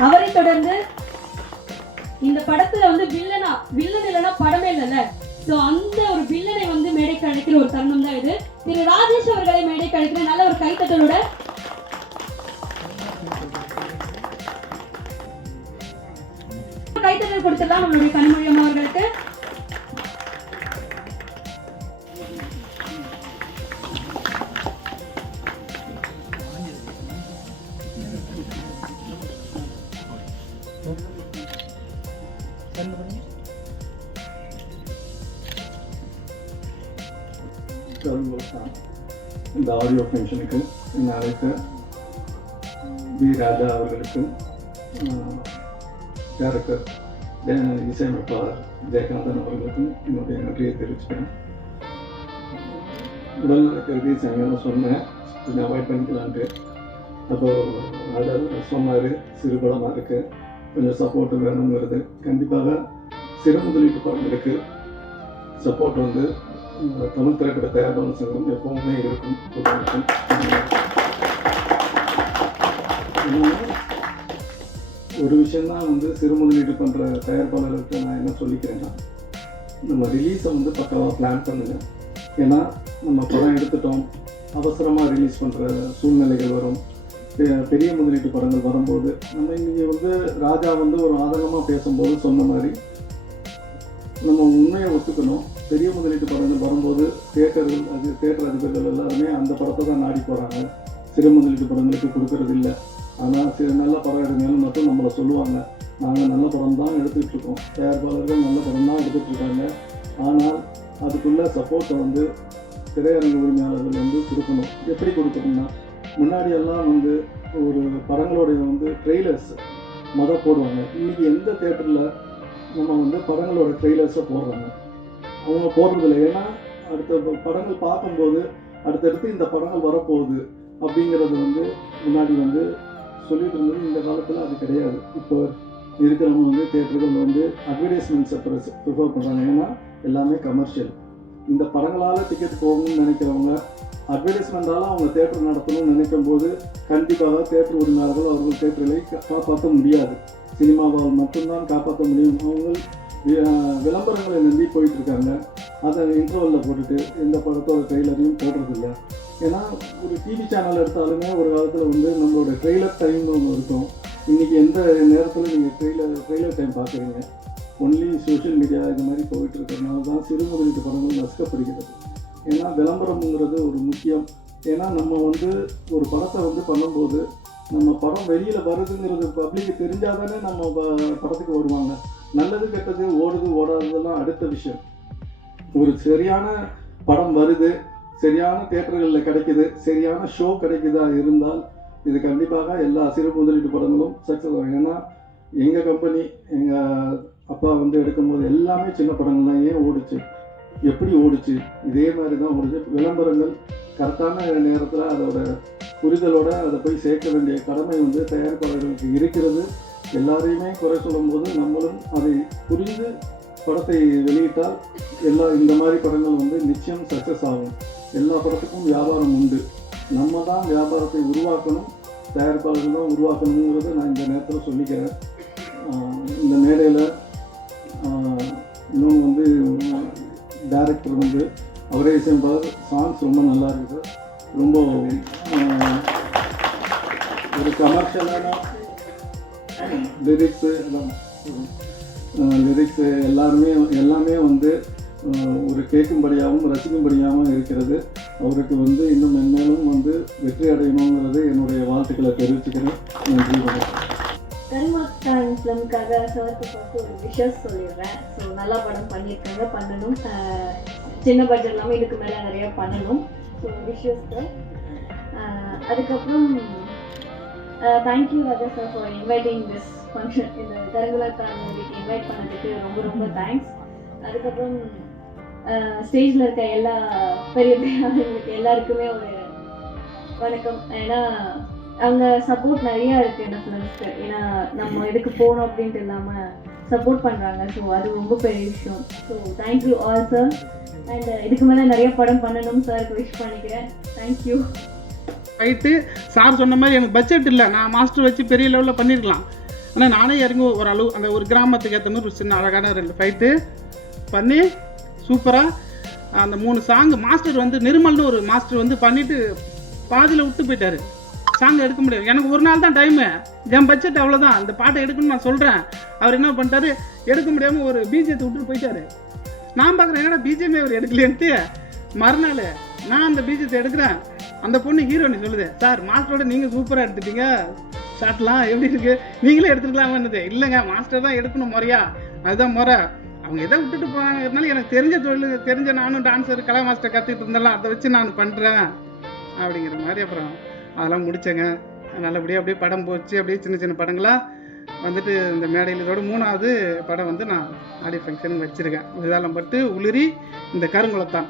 அவரை தொடர்ந்து இந்த படத்துல வந்து வில்லனா வில்லன் இல்லைன்னா படமே இல்லைல்ல. ஸோ அந்த ஒரு வில்லனை வந்து மேடைக்கு அழைக்கிற ஒரு தருணம் தான் இது. திரு ராஜேஷ் அவர்களை மேடைக்கு அழைக்கிற நல்ல ஒரு கைத்தட்டலோட கைத்தட்டல் கொடுத்துடலாம் நம்மளுடைய கனிமொழியம் இந்த ஆடியோ ஃபங்க்ஷனுக்கு என்னை அழைத்த வி. ராஜா அவர்களுக்கும் டேரக்டர் இசையமைப்பாளர் ஜெயகாந்தன் அவர்களுக்கும் என்னுடைய நன்றியை தெரிவிச்சுக்கிறேன். உடல் கருதி சங்கம் சொன்னேன். கொஞ்சம் அவாய்ட் பண்ணிக்கலான்ட்டு. அப்போ ராஜா சொன்னார் சிறு படமாக இருக்குது கொஞ்சம் சப்போர்ட்டு வேணுங்கிறது. கண்டிப்பாக சிறு முதலீட்டு படங்களுக்கு சப்போர்ட் வந்து இந்த தமிழ் திரைப்பட தயாரிப்பாளர் சங்கம் எப்பவுமே இருக்கும். ஒரு விஷயந்தான் வந்து சிறு முதலீடு பண்ணுற தயாரிப்பாளர்களுக்கு நான் என்ன சொல்லிக்கிறேன்னா நம்ம ரிலீஸை வந்து பக்காவாக பிளான் பண்ணுங்க. ஏன்னா நம்ம படம் எடுத்துட்டோம். அவசரமாக ரிலீஸ் பண்ணுற சூழ்நிலைகள் வரும். பெரிய முதலீட்டு படங்கள் வரும்போது நம்ம இங்கே வந்து ராஜா வந்து ஒரு ஆதங்கமாக பேசும்போது சொன்ன மாதிரி நம்ம உண்மையை ஒத்துக்கணும். பெரிய முதலீட்டு படங்கள் வரும்போது தேட்டர்கள் அது தியேட்டர் அதிபர்கள் எல்லாருமே அந்த படத்தை தான் நாடி போகிறாங்க சிறு முதலீட்டு படங்களுக்கு கொடுக்கறது இல்லை ஆனால் சில நல்ல படம் எடுங்கன்னு மட்டும் நம்மளை சொல்லுவாங்க. நாங்கள் நல்ல படம் தான் எடுத்துக்கிட்டு இருக்கோம் தயாரிப்பாளர்கள் நல்ல படம் தான் எடுத்துகிட்ருக்காங்க ஆனால் அதுக்குள்ள சப்போர்ட்டை வந்து திரையரங்கு உரிமையாளர்கள் வந்து கொடுக்கணும். எப்படி கொடுக்கணும்னா முன்னாடியெல்லாம் வந்து ஒரு படங்களுடைய வந்து ட்ரெய்லர்ஸ் மொதல் போடுவாங்க. இன்றைக்கி எந்த தேட்டரில் நம்ம வந்து படங்களோட ட்ரெய்லர்ஸை போடுறாங்க அவங்க போடுறதில்லை ஏன்னா அடுத்த படங்கள் பார்க்கும்போது அடுத்தடுத்து இந்த படங்கள் வரப்போகுது அப்படிங்கிறது வந்து முன்னாடி வந்து சொல்லிட்டு இருந்தது. இந்த காலத்தில் அது கிடையாது. இப்போ இருக்கிறவங்க வந்து தேட்டர்கள் வந்து அட்வர்டைஸ்மெண்ட்ஸை ப்ரிஃபர் பண்ணுறாங்க ஏன்னா எல்லாமே கமர்ஷியல் இந்த படங்களால் டிக்கெட் போகணும்னு நினைக்கிறவங்க அட்வர்டைஸ்மெண்ட்டால் அவங்க தேட்டர் நடத்தணும்னு நினைக்கும் போது கண்டிப்பாக தேட்டர் உரிமையாளர்கள் அவர்கள் தேட்டர்களை காப்பாற்ற முடியாது. சினிமாவால் மட்டும்தான் காப்பாற்ற முடியும். அவங்க விளம்பரங்களை நம்பி போயிட்டு இருக்காங்க அதை இன்டர்வலில் போட்டுட்டு எந்த படத்தோட ட்ரெய்லரையும் போடுறதில்ல. ஏன்னா ஒரு டிவி சேனல் எடுத்தாலுமே ஒரு காலத்தில் வந்து நம்மளோட ட்ரெய்லர் டைம்னு ஒன்று இருக்கும். இன்றைக்கி எந்த நேரத்தில் நீங்கள் ட்ரெய்லர் ட்ரெய்லர் டைம் பார்க்குறீங்க? ஒன்லி சோஷியல் மீடியா இது மாதிரி போயிட்டு இருக்கிறதுனால தான் சிறு முதலீட்டு படங்கள் நசுக்கப்படுகிறது. ஏன்னா விளம்பரம்ங்கிறது ஒரு முக்கியம். ஏன்னா நம்ம வந்து ஒரு படத்தை வந்து பண்ணும்போது நம்ம படம் வெளியில் வருதுங்கிறது அப்படின்னு தெரிஞ்சால் தானே நம்ம ப- படத்துக்கு வருவாங்க. நல்லது கெட்டது ஓடுது ஓடாததெல்லாம் அடுத்த விஷயம். ஒரு சரியான படம் வருது சரியான தேட்டர்களில் கிடைக்குது சரியான ஷோ கிடைக்குதா இருந்தால் இது கண்டிப்பாக எல்லா சிறு முதலீட்டு படங்களும் சக்ஸஸ் ஆகும். ஏன்னா எங்கள் கம்பெனி எங்கள் அப்பா வந்து எடுக்கும்போது எல்லாமே சின்ன படங்கள் தான் ஏன் ஓடுச்சு. எப்படி ஓடுச்சு? இதே மாதிரி தான் ஓடிச்சு விளம்பரங்கள் கரெக்டான நேரத்தில் அதோட புரிதலோடு அதை போய் சேர்க்க வேண்டிய கடமை வந்து தயாரிப்பாளர்களுக்கு இருக்கிறது. எல்லாரையுமே குறை சொல்லும்போது நம்மளும் அதை புரிந்து படத்தை வெளியிட்டால் எல்லா இந்த மாதிரி படங்கள் வந்து நிச்சயம் சக்ஸஸ் ஆகும். எல்லா படத்துக்கும் வியாபாரம் உண்டு. நம்ம தான் வியாபாரத்தை உருவாக்கணும். தயாரிப்பாளர்கள் தான் உருவாக்கணுங்கிறத நான் இந்த நேரத்தில் சொல்லிக்கிறேன். இந்த மேடையில் இன்னும் வந்து டைரக்டர் வந்து அவரே இசையமைப்பாளர் சாங்ஸ் ரொம்ப நல்லா இருக்குது. ரொம்ப ஒரு கமர்ஷியலான லிரிக்ஸு லிரிக்ஸு எல்லாருமே எல்லாமே வந்து ஒரு கேட்கும்படியாகவும் ரசிக்கும்படியாகவும் இருக்கிறது. அவருக்கு வந்து இன்னும் மென்மேலும் வந்து வெற்றி அடையணுங்கிறது என்னுடைய வாழ்த்துக்களை தெரிவிச்சுக்கிறேன். நன்றி வணக்கம். கருமாத்தான் ஃபிலிம்காக சாருக்கு ஒரு விஷஸ் சொல்லிடுறேன். ஸோ நல்லா படம் பண்ணியிருக்காங்க பண்ணணும். சின்ன பட்ஜெட் இல்லாமல் இதுக்கு மேலே நிறையா பண்ணணும். ஸோ விஷஸ் அதுக்கப்புறம் thank you Raja sir for inviting this function இந்த கருங்குலத்தான் மூவிக்கு இன்வைட் பண்ணதுக்கு ரொம்ப ரொம்ப தேங்க்ஸ் அதுக்கப்புறம் ஸ்டேஜில் இருக்க எல்லா பெரிய பெரிய ஆளுங்களுக்கு எல்லாருக்குமே ஒரு வணக்கம். ஏன்னா அங்கே சப்போர்ட் நிறையா இருக்குது இந்த ஃபிலிம்ஸ்க்கு ஏன்னா நம்ம இதுக்கு போகணும் அப்படின்ட்டு இல்லாமல் சப்போர்ட் பண்ணுறாங்க ஸோ அது ரொம்ப பெரிய விஷயம். So thank you all sir and இதுக்கு மேலே நிறைய படம் பண்ணணும் சாருக்கு விஷ் பண்ணிக்கிறேன். தேங்க்யூ ரைட்டு சார் சொன்ன மாதிரி எனக்கு பட்ஜெட் இல்லை. நான் மாஸ்டர் வச்சு பெரிய லெவலில் பண்ணியிருக்கலாம் ஆனால் நானே இறங்கி ஒரு அளவு அந்த ஒரு கிராமத்துக்கு ஏற்ற மாதிரி ஒரு சின்ன அழகான ரெண்டு ஃபைட்டு பண்ணி சூப்பராக அந்த மூணு சாங் மாஸ்டர் வந்து நிர்மல்னு ஒரு மாஸ்டர் வந்து பண்ணிவிட்டு பாதியில் விட்டு போயிட்டாரு. சாங் எடுக்க முடியாது. எனக்கு ஒரு நாள் தான் டைமு என் பட்ஜெட் அவ்வளோதான் அந்த பாட்டை எடுக்கணும்னு நான் சொல்கிறேன் அவர் என்ன பண்ணிட்டாரு? எடுக்க முடியாமல் ஒரு பிஜேத்தை விட்டுட்டு போயிட்டாரு. நான் பார்க்குறேன் என்னடா பிஜேபி அவர் எடுக்கலேன்ட்டு மறுநாள் நான் அந்த பிஜேத்தை எடுக்கிறேன். அந்த பொண்ணு ஹீரோனி சொல்லுது. சார் மாஸ்டரோட நீங்கள் சூப்பராக எடுத்துட்டீங்க. ஷாட்லாம் எப்படி இருக்கு? நீங்களே எடுத்துக்கலாமான்னுது இல்லைங்க மாஸ்டர் தான் எடுக்கணும் முறையா. அதுதான் முறை. அவங்க எதை விட்டுட்டு போனாங்கிறதுனால எனக்கு தெரிஞ்ச தொழில் தெரிஞ்ச நானும் டான்ஸர் கலா மாஸ்டர் கற்றுக்கிட்டு இருந்தாலும் அதை வச்சு நான் பண்ணுறேன் அப்படிங்கிற மாதிரி அப்புறம் அதெல்லாம் முடித்தேங்க நல்லபடியாக அப்படியே படம் போச்சு. அப்படியே சின்ன சின்ன படங்களாக வந்துட்டு இந்த மேடையில் இதோட மூணாவது படம் வந்து நான் ஆடி ஃபங்க்ஷன் வச்சுருக்கேன். விதாலம் பட்டு உளிரி இந்த கருங்குளத்தான்.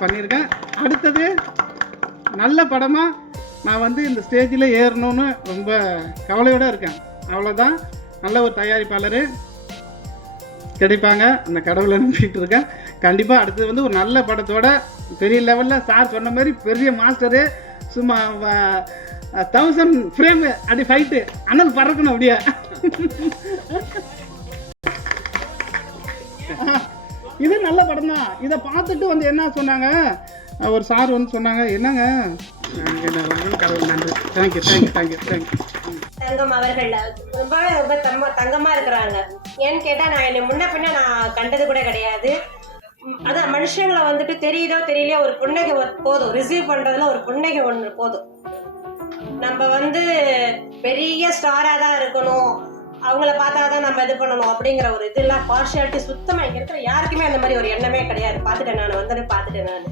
பண்ணியிருக்கேன் அடுத்தது நல்ல படமாக நான் வந்து இந்த ஸ்டேஜில் ஏறணும்னு ரொம்ப கவலையோடு இருக்கேன். அவ்வளோதான் நல்ல ஒரு தயாரிப்பாளர். கிடைப்பாங்க. அந்த கடவுளை நம்பிக்கிட்டு இருக்கேன். கண்டிப்பாக அடுத்தது வந்து ஒரு நல்ல படத்தோட பெரிய லெவலில் சார் சொன்ன மாதிரி பெரிய மாஸ்டரு சும்மா தௌசண்ட் ஃப்ரேமு அப்படி ஃபைட்டு அனல் பறக்கணும் அப்படியே. இது நல்ல படம் தான் இதை பார்த்துட்டு வந்து என்ன சொன்னாங்க? ஒரு சார் வந்து சொன்னாங்க என்னங்க? என்ன கடவுள் நன்றி. Thank you thank you thank you thank you Thangam அவர்கள் ரொம்ப ரொம்ப தம்ம தங்கமா இருக்கிறாங்க. ஏன்னு கேட்டா நான் என்னை முன்ன பின்ன நான் கண்டது கூட கிடையாது. அதான் மனுஷங்களை வந்துட்டு தெரியுதோ தெரியலையோ ஒரு புன்னகை ஒரு போதும். ரிசீவ் பண்றதுல ஒரு புன்னகை ஒன்று போதும். நம்ம வந்து பெரிய ஸ்டாரா தான் இருக்கணும். அவங்கள பார்த்தா தான் நம்ம இது பண்ணணும் அப்படிங்கிற ஒரு இதெல்லாம் பார்ஷியாலிட்டி சுத்தமா இங்க இருக்கிற யாருக்குமே அந்த மாதிரி ஒரு எண்ணமே கிடையாது. பார்த்துட்டேன் நான் வந்துட்டு பார்த்துட்டேன் நான்.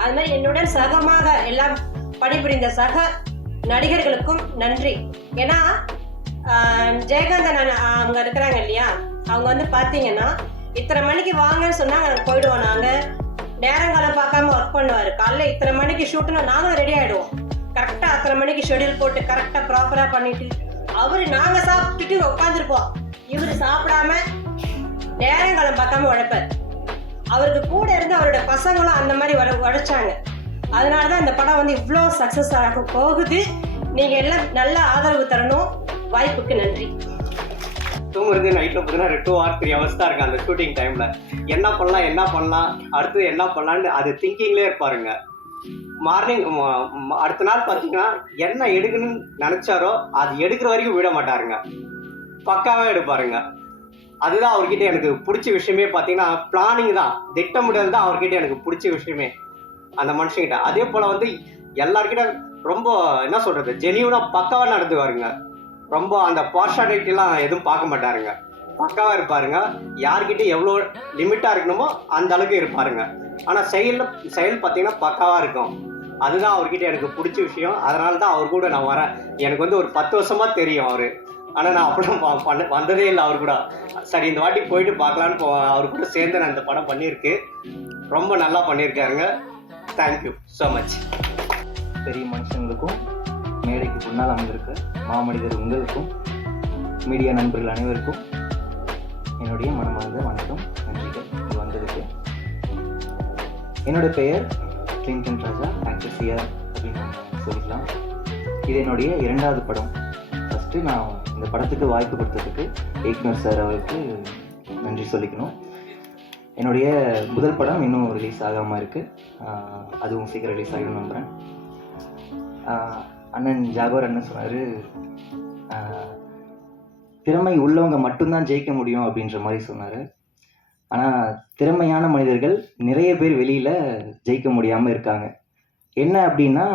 அது மாதிரி என்னுடன் சகமாக எல்லாம் பணிபுரிந்த சக நடிகர்களுக்கும் நன்றி. ஏன்னா ஜெயகாந்தன் அண்ணா, அவங்க இருக்கிறாங்க இல்லையா? அவங்க வந்து பார்த்தீங்கன்னா இத்தனை மணிக்கு வாங்கன்னு சொன்னால் நாங்கள் போயிடுவோம் நாங்கள் நேரங்காலம் பார்க்காம ஒர்க் பண்ணுவார். காலைல இத்தனை மணிக்கு ஷூட்னா நாங்களும் ரெடி ஆகிடுவோம் கரெக்டாக அத்தனை மணிக்கு ஷெட்யூல் போட்டு கரெக்டாக ப்ராப்பராக பண்ணிட்டு அவர் நாங்கள் சாப்பிட்டுட்டு உட்காந்துருப்போம் இவர் சாப்பிடாம நேரங்காலம் பார்க்காம உழைப்பார். அவருக்கு கூட இருந்து அவரோட பசங்களும் அந்த மாதிரி உழ உழைச்சாங்க அதனால தான் இந்த படம் வந்து இவ்வளோ சக்ஸஸ் ஆக போகுது. நீங்கள் எல்லாம் நல்ல ஆதரவு தரணும். வாய்ப்புக்கு நன்றி. தூங்குறது நைட்டில் பார்த்தீங்கன்னா டூ ஆர் த்ரீ ஹவர்ஸ் தான் இருக்கு அந்த ஷூட்டிங் டைமில் என்ன பண்ணலாம் என்ன பண்ணலாம் அடுத்து என்ன பண்ணலான்னு அது திங்கிங்லேயே இருப்பாருங்க. மார்னிங் அடுத்த நாள் பார்த்தீங்கன்னா என்ன எடுக்கணும்னு நினச்சாரோ அது எடுக்கிற வரைக்கும் விட மாட்டாருங்க. பக்காவாக எடுப்பாருங்க. அதுதான் அவர்கிட்ட எனக்கு பிடிச்ச விஷயமே பார்த்தீங்கன்னா பிளானிங் தான். திட்டமிடல் தான் அவர்கிட்ட எனக்கு பிடிச்ச விஷயமே. அந்த மனுஷங்கிட்ட. அதே போல் வந்து எல்லார்கிட்ட ரொம்ப என்ன சொல்கிறது ஜெனியூனாக பக்காவாக நடந்துவாருங்க. ரொம்ப அந்த பார்ஷாலிட்டிலாம் எதுவும் பார்க்க மாட்டாருங்க. பக்காவாக இருப்பாருங்க. யார்கிட்ட எவ்வளோ லிமிட்டாக இருக்கணுமோ அந்த அளவுக்கு இருப்பாருங்க. ஆனால் செயல் செயல் பார்த்தீங்கன்னா பக்காவாக இருக்கும். அதுதான் அவர்கிட்ட எனக்கு பிடிச்ச விஷயம். அதனால தான் அவர் கூட நான் வரேன். எனக்கு வந்து ஒரு பத்து வருஷமாக தெரியும் அவர். ஆனால் நான் அப்புறம் பண்ண வந்ததே இல்லை அவர் கூட. சரி இந்த வாட்டி போயிட்டு பார்க்கலான்னு அவர் கூட சேர்ந்து நான் இந்த படம் பண்ணியிருக்கு. ரொம்ப நல்லா பண்ணியிருக்காருங்க. தேங்க்யூ ஸோ மச் பெரிய மனுஷங்களுக்கும் மேடைக்கு முன்னால் அமைந்திருக்க மாமனிதர் உங்களுக்கும் மீடியா நண்பர்கள் அனைவருக்கும் என்னுடைய மனமார்ந்த வணக்கம் நன்றிகள். வந்திருக்கு என்னோட பெயர் கிளின்டன் ராஜா ஆக்டர் சிஆர் அப்படின்னு சொல்லிக்கலாம். இது என்னுடைய இரண்டாவது படம். ஃபஸ்ட்டு நான் இந்த படத்துக்கு வாய்ப்பு கொடுத்ததுக்கு இயக்குனர் சார் அவருக்கு நன்றி சொல்லிக்கணும். என்னுடைய முதல் படம் இன்னும் ரிலீஸ் ஆகாமல் இருக்குது அதுவும் சீக்கிரம் ரிலீஸ் ஆகிடும் நம்புகிறேன் அண்ணன் ஜாகோர் அண்ணன் சொன்னார் திறமை உள்ளவங்க மட்டும்தான் ஜெயிக்க முடியும் அப்படின்ற மாதிரி சொன்னார். ஆனால் திறமையான மனிதர்கள் நிறைய பேர் வெளியில் ஜெயிக்க முடியாமல் இருக்காங்க. என்ன அப்படின்னா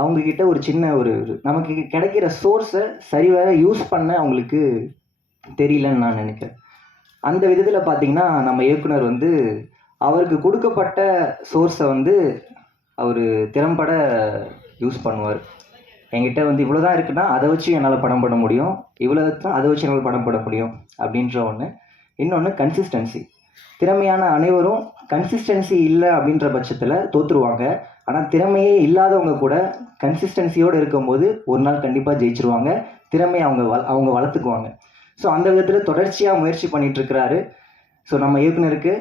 அவங்கக்கிட்ட ஒரு சின்ன ஒரு நமக்கு கிடைக்கிற சோர்ஸை சரிவர யூஸ் பண்ண அவங்களுக்கு தெரியலன்னு நான் நினைக்கிறேன். அந்த விதத்தில் பார்த்தீங்கன்னா நம்ம இயக்குனர் வந்து அவருக்கு கொடுக்கப்பட்ட சோர்ஸை வந்து அவர் திறம்பட யூஸ் பண்ணுவார். என்கிட்ட வந்து இவ்வளோ தான் இருக்குன்னா அதை வச்சு என்னால் படம் பண்ண முடியும். இவ்வளோ தான் அதை வச்சு என்னால் படம் பண்ண முடியும். அப்படின்ற ஒன்று இன்னொன்று கன்சிஸ்டன்சி திறமையான அனைவரும் கன்சிஸ்டன்சி இல்லை அப்படின்ற பட்சத்தில் தோற்றுருவாங்க ஆனால் திறமையே இல்லாதவங்க கூட கன்சிஸ்டன்சியோடு இருக்கும்போது ஒரு நாள் கண்டிப்பாக ஜெயிச்சிருவாங்க. திறமையை அவங்க வள அவங்க வளர்த்துக்குவாங்க. ஸோ அந்த விதத்தில் தொடர்ச்சியாக முயற்சி பண்ணிட்டு இருக்கிறாரு ஸோ நம்ம இயக்குனருக்கு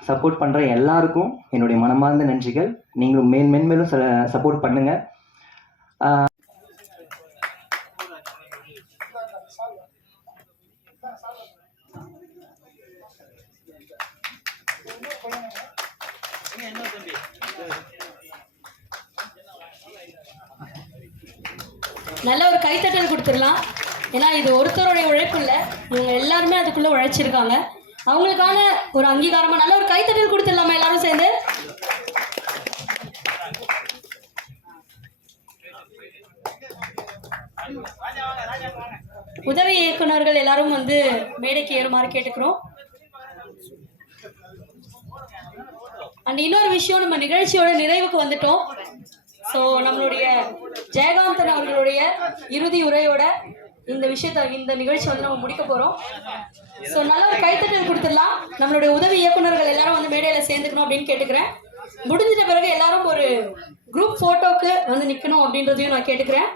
சப்போர்ட் பண்ணுற எல்லாருக்கும் என்னுடைய மனமார்ந்த நன்றிகள். நீங்களும் மேன் மென்மேலும் சப்போர்ட் பண்ணுங்கள் நல்ல ஒரு கைத்தட்டல் கொடுத்துடலாம். ஏன்னா இது ஒருத்தருடைய உழைப்பு இல்லை. இவங்க எல்லாருமே அதுக்குள்ளே உழைச்சிருக்காங்க. அவங்களுக்கான ஒரு அங்கீகாரமாக நல்ல ஒரு கைத்தட்டல் கொடுத்துடலாமா எல்லாரும் சேர்ந்து? உதவி இயக்குனர்கள் எல்லாரும் வந்து மேடைக்கு ஏறுமாறு கேட்டுக்கிறோம். அண்ட் இன்னொரு விஷயம் நம்ம நிகழ்ச்சியோட நிறைவுக்கு வந்துட்டோம். ஸோ நம்மளுடைய ஜெயகாந்தன் அவர்களுடைய இறுதி உரையோட இந்த விஷயத்த இந்த நிகழ்ச்சி வந்து நம்ம முடிக்க போறோம். ஸோ நல்ல ஒரு கைத்தட்டல் கொடுத்துடலாம். நம்மளுடைய உதவி இயக்குனர்கள் எல்லாரும் வந்து மேடையில சேர்ந்துக்கணும் அப்படின்னு கேட்டுக்கிறேன். முடிஞ்சிட்ட பிறகு எல்லாரும் ஒரு குரூப் போட்டோக்கு வந்து நிக்கணும் அப்படின்றதையும் நான் கேட்டுக்கிறேன்.